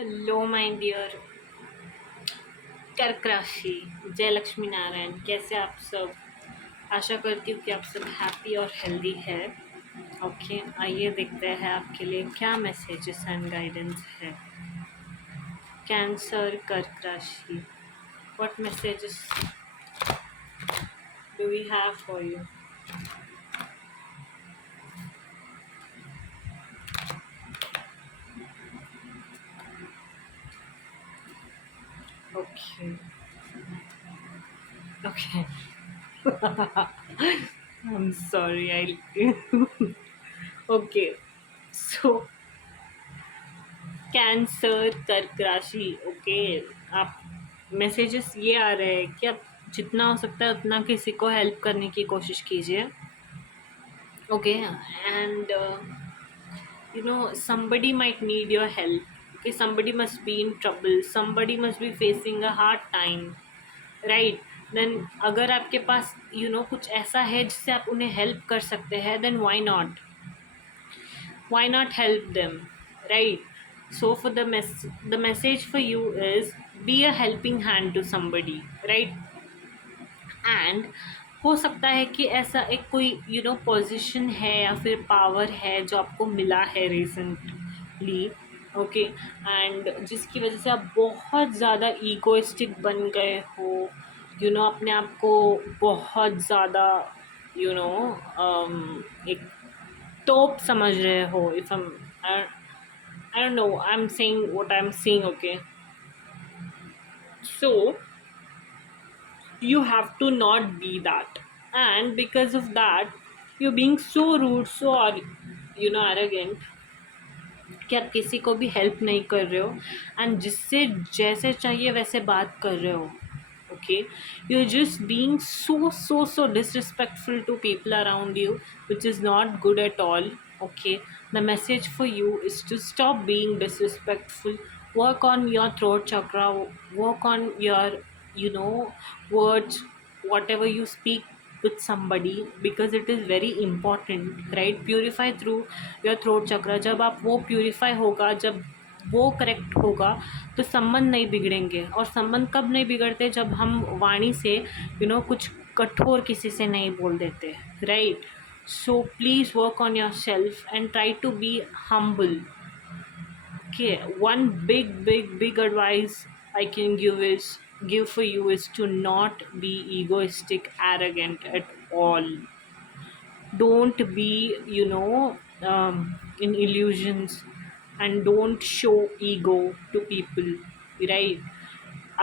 Hello my dear कर्क राशि, जय लक्ष्मी नारायण। कैसे आप सब? आशा करती हूँ कि आप सब हैप्पी और हेल्दी है। ओके, आइए देखते हैं आपके लिए क्या मैसेजेस एंड गाइडेंस है। कैंसर कर्क राशि, what messages do we have for you? Okay okay I'm sorry, I okay, so cancer कर्क राशि। ओके, आप मैसेजेस ये आ रहे हैं कि आप जितना हो सकता है उतना किसी को हेल्प करने की कोशिश कीजिए। Okay, and somebody might need your help. Okay, somebody must be in trouble, somebody must be facing a hard time, right? Then अगर आपके पास कुछ ऐसा है जिससे आप उन्हें हेल्प कर सकते हैं, then why not help them, right? So for the message for you is, be a helping hand to somebody, right? And हो सकता है कि ऐसा एक कोई पोजीशन है या फिर पावर है जो आपको मिला है रिसेंटली। ओके, एंड जिसकी वजह से आप बहुत ज़्यादा ईगोइस्टिक बन गए हो, अपने आप को बहुत ज़्यादा यू नो एक तोप समझ रहे हो। If I don't know, I am saying what I am saying. Okay, so you have to not be that, and because of that you're being so rude, so arrogant कि आप किसी को भी हेल्प नहीं कर रहे हो, एंड जिससे जैसे चाहिए वैसे बात कर रहे हो। Okay, you're just being so disrespectful to people around you, which is not good at all. Okay, the message for you is to stop being disrespectful, work on your throat chakra, work on your words, whatever you speak with somebody, because it is very important, right? Purify through your throat chakra. जब आप वो प्यूरिफाई होगा, जब वो करेक्ट होगा, तो संबंध नहीं बिगड़ेंगे। और संबंध कब नहीं बिगड़ते? जब हम वाणी से कुछ कठोर किसी से नहीं बोल देते, right? So please work on yourself and try to be humble. Okay, one big advice I can give for you is to not be egoistic, arrogant at all. Don't be in illusions, and don't show ego to people, right?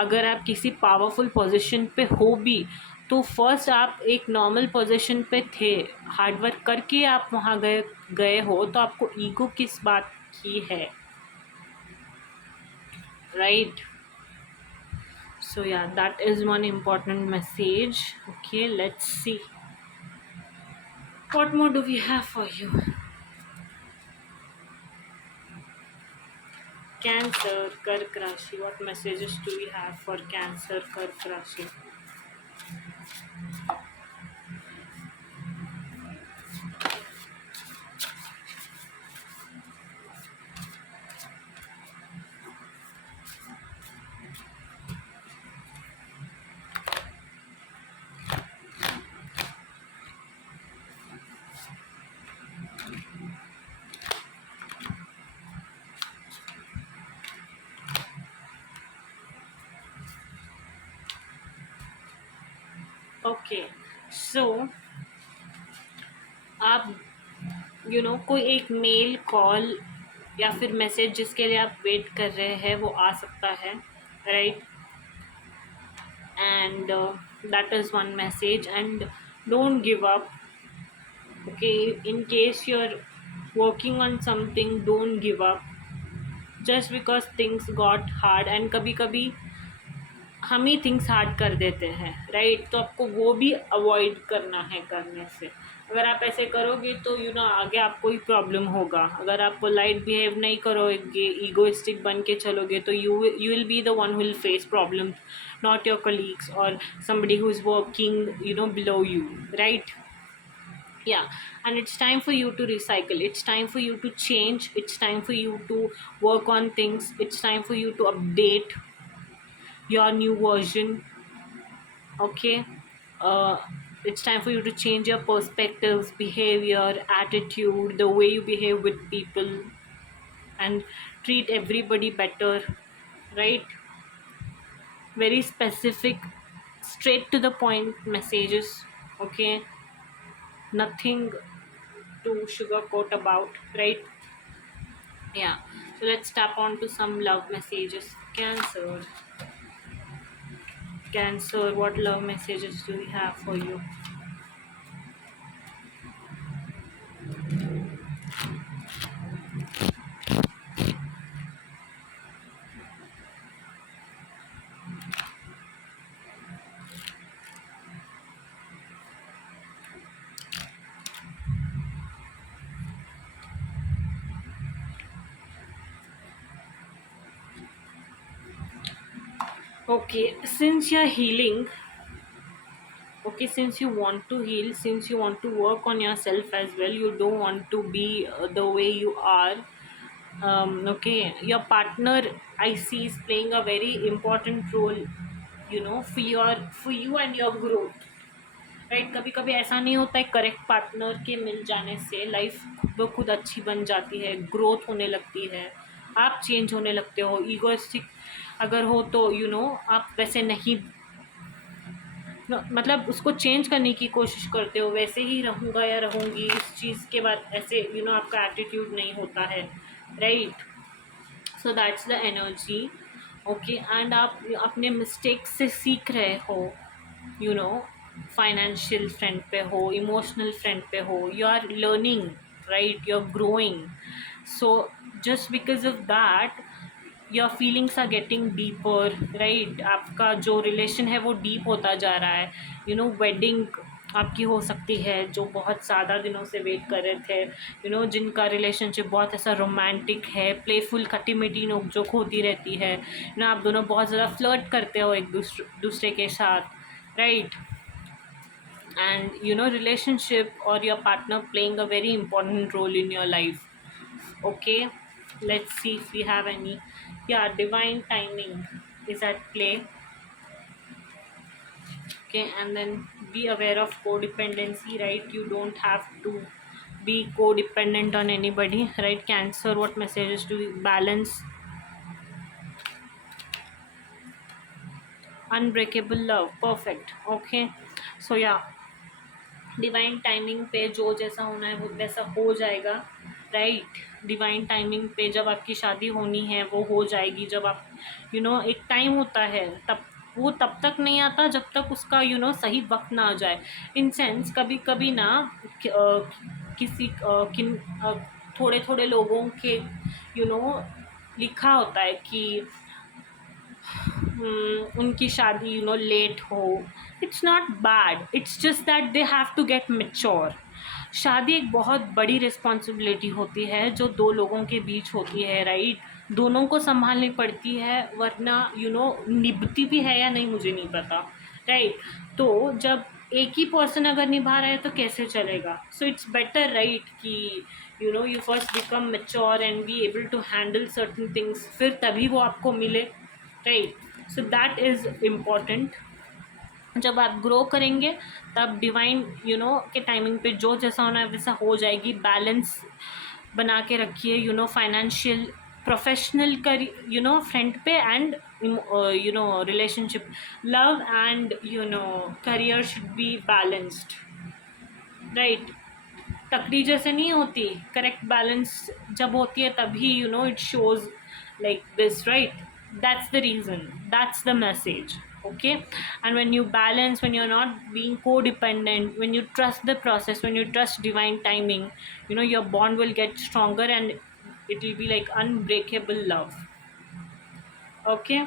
अगर आप किसी powerful position पे हो भी, तो फर्स्ट आप एक normal position पे थे, हार्डवर्क करके आप वहाँ गए गए हो, तो आपको ईगो किस बात की है, right? So yeah, that is one important message. Okay, let's see what more do we have for you. Cancer Kark Rashi, what messages do we have for Cancer Kark Rashi? Okay, so आप कोई एक mail, call या फिर मैसेज जिसके लिए आप वेट कर रहे हैं वो आ सकता है, right? And that is one message, and don't give up. Okay, in case you're working on something, don't give up just because things got hard, and कभी कभी हम ही थिंग्स हार्ड कर देते हैं, राइट? तो आपको वो भी अवॉइड करना है करने से। अगर आप ऐसे करोगे तो आगे आपको ही प्रॉब्लम होगा। अगर आप पोलाइट बिहेव नहीं करोगे, ईगोइस्टिक बन के चलोगे, तो you will be the one who will face problem, not your colleagues और somebody who is working below you, right? Yeah, and it's time for you to recycle, it's time for you to change, it's time for you to work on things, it's time for you to update your new version. Okay, uh, it's time for you to change your perspectives, behavior, attitude, the way you behave with people, and treat everybody better, right? Very specific, straight to the point messages. Okay, nothing to sugarcoat about, right? Yeah, so let's tap on to some love messages. Cancer, what love messages do we have for you? Okay, since you're healing, okay, since you want to heal, since you want to work on yourself as well, you don't want to be the way you are. Okay, your partner, I see, is playing a very important role, for you and your growth, right? कभी कभी ऐसा नहीं होता है, correct partner के मिल जाने से लाइफ खुद ब खुद अच्छी बन जाती है, ग्रोथ होने लगती है, आप चेंज होने लगते हो। ईगोइस्टिक अगर हो तो आप वैसे नहीं, मतलब उसको चेंज करने की कोशिश करते हो, वैसे ही रहूँगा या रहूँगी इस चीज़ के बाद, ऐसे आपका एटीट्यूड नहीं होता है, right? So that's the energy. Okay, and आप अपने मिस्टेक से सीख रहे हो, यू नो फाइनेंशियल फ्रंट पे हो, इमोशनल फ्रंट पे हो, you are learning, right? You are growing. So just because of that your feelings are getting deeper, right? आपका जो रिलेशन है वो डीप होता जा रहा है। वेडिंग आपकी हो सकती है, जो बहुत ज़्यादा दिनों से वेट कर रहे थे, जिनका रिलेशनशिप बहुत ऐसा रोमांटिक है, प्लेफुल, खट्टी मीठी नोक-झोंक होती रहती है, आप दोनों बहुत ज़्यादा फ्लर्ट करते हो एक दूसरे के साथ, right? And relationship or your partner playing a very important role in your life. Okay, let's see if we have any. Yeah, divine timing is at play. Okay, and then be aware of codependency, right? You don't have to be codependent on anybody, right? Cancer, what messages do we balance? Unbreakable love, perfect. Okay, so yeah, divine timing पे जो जैसा होना है वो वैसा हो जाएगा, right? Divine timing पे जब आपकी शादी होनी है वो हो जाएगी। जब आप एक टाइम होता है, तब वो तब तक नहीं आता जब तक उसका सही वक्त ना आ जाए। इन सेंस कभी कभी ना किसी किन थोड़े थोड़े लोगों के लिखा होता है कि उनकी शादी लेट हो। It's not bad, it's just that they have to get mature. शादी एक बहुत बड़ी रिस्पॉन्सिबिलिटी होती है जो दो लोगों के बीच होती है, राइट? दोनों को संभालनी पड़ती है, वरना निभती भी है या नहीं मुझे नहीं पता, राइट? तो जब एक ही पर्सन अगर निभा रहा है तो कैसे चलेगा? सो इट्स बेटर, राइट, कि you first become mature and be able to handle certain things, फिर तभी वो आपको मिले, right? So that is important. जब आप ग्रो करेंगे तब डिवाइन के टाइमिंग पे जो जैसा होना है वैसा हो जाएगी। बैलेंस बना के रखिए, फाइनेंशियल, प्रोफेशनल कर, फ्रंट पे, and relationship, love and career should be balanced, right? तकड़ी जैसे नहीं होती, करेक्ट बैलेंस जब होती है तभी it shows like this, right? That's the reason, that's the message. Okay, and when you balance, when you're not being codependent, when you trust the process, when you trust divine timing, your bond will get stronger and it will be like unbreakable love. Okay,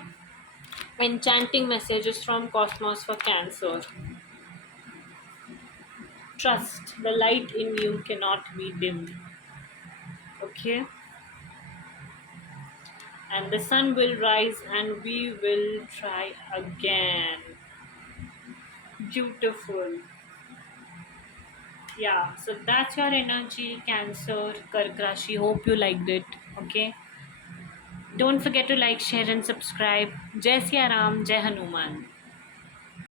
enchanting messages from cosmos for Cancer. Trust the light in you cannot be dimmed. Okay, and the sun will rise and we will try again. Beautiful. Yeah, so that's your energy, Cancer, Kark Rashi. Hope you liked it. Okay. Don't forget to like, share, and subscribe. Jai Siya Ram, Jai Hanuman.